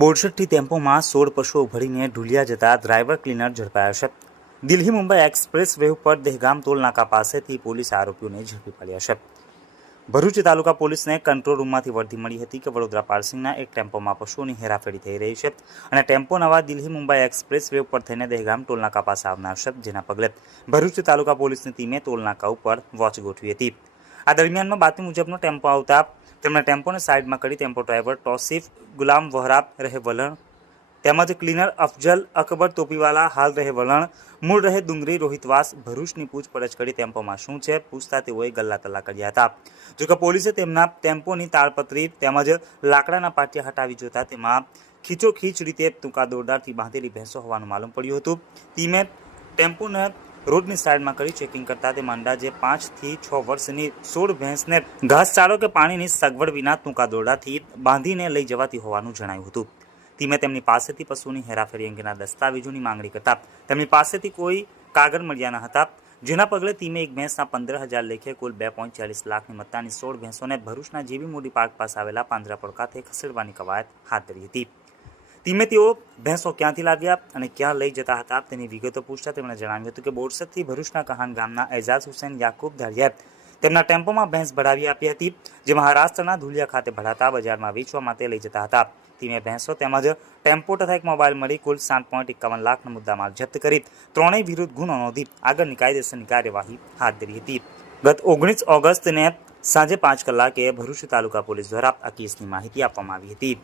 બોરસદથી ટેમ્પોમાં સોળ પશુઓ ભરીને ઢુલિયા જતા ડ્રાઈવર ક્લીનર ઝડપાયા છે. દિલ્હી મુંબઈ એક્સપ્રેસ વે ઉપર દહેગામ ટોલ નાકા પાસેથી પોલીસ આરોપીઓને ઝડપી પડ્યા છે. ભરૂચ તાલુકા પોલીસને કંટ્રોલ રૂમમાંથી વર્ધી મળી હતી કે વડોદરા પાર્સિંગના એક ટેમ્પોમાં પશુઓની હેરાફેરી થઈ રહી છે અને ટેમ્પો નવા દિલ્હી મુંબઈ એક્સપ્રેસ વે ઉપર થઈને દહેગામ ટોલ નાકા પાસે આવનાર છે, જેના પગલે ભરૂચ તાલુકા પોલીસની ટીમે ટોલ નાકા ઉપર વોચ ગોઠવી હતી. આ દરમિયાનમાં બાતમી મુજબનો ટેમ્પો આવતા તેમણે ટેમ્પોને સાઇડમાં કરી ટેમ્પો ડ્રાઈવર ટોસિફ ગુલામ વહરાબ રહે વલણ. તેમજ ક્લીનર અફજલ અકબર ટોપીવાલા હાલ રહે વલણ. મૂળ રહે ડુંગરી રોહિતવાસ. ભરૂચની પૂછપરછ કરી ટેમ્પોમાં શું છે? પૂછતા તેઓએ ગલ્લા તલ્લા કર્યા હતા. જોકે પોલીસે તેમના ટેમ્પોની તાળપત્રી તેમજ લાકડાના પાટિયા હટાવી જોતા તેમાં ખીચોખીચ રીતે ટૂંકા દોરડાથી બાંધેલી ભેંસો હોવાનું માલુમ પડ્યું હતું. ટીમે ટેમ્પોને રોડની સાઈડમાં કરી ચેકિંગ કરતા તેમાં અંદાજે પાંચથી છ વર્ષની સોળ ભેંસને ઘાસચારો કે પાણીની સગવડ વિના ટૂંકા દોરડાથી બાંધીને લઈ જવાતી હોવાનું જણાયું હતું. ટીમે તેમની પાસેથી પશુની હેરાફેરી અંગેના દસ્તાવેજોની માંગણી કરતા તેમની પાસેથી કોઈ કાગળ મળ્યા ન હતા. જેના પગલે ટીમે એક ભેંસના પંદર હજાર લેખે કુલ બે પોઈન્ટ ચાલીસ લાખની મત્તાની સોળ ભેંસોને ભરૂચના જેવી મોડી પાર્ક પાસે આવેલા પાંજરાપોળ ખાતે ખસેડવાની કવાયત હાથ ધરી હતી. ટીમે તેઓ ભેંસો ક્યાંથી લાવ્યા અને ક્યાં લઈ જતા હતા તેની વિગતો પૂછતા તેમણે જણાવ્યું હતું કે બોરસદથી ભરૂચના કહાન ગામના એજાઝ હુસેન યાકુબ ધારિયાએ તેમના ટેમ્પોમાં ભેંસ ભરાવી આપી હતી, જે મહારાષ્ટ્રના ધુલિયા ખાતે ભરાતા બજારમાં વેચવા માટે લઈ જતા હતા. ટીમે ભેંસો તેમજ ટેમ્પો તથા એક મોબાઈલ મળી કુલ સાત પોઈન્ટ એકાવન લાખનો મુદ્દામાલ જપ્ત કરી ત્રણેય વિરુદ્ધ ગુનો નોંધી આગળની કાયદેસરની કાર્યવાહી હાથ ધરી હતી. ગત ઓગણીસ ઓગસ્ટને સાંજે પાંચ કલાકે ભરૂચ તાલુકા પોલીસ દ્વારા આ કેસની માહિતી આપવામાં આવી હતી.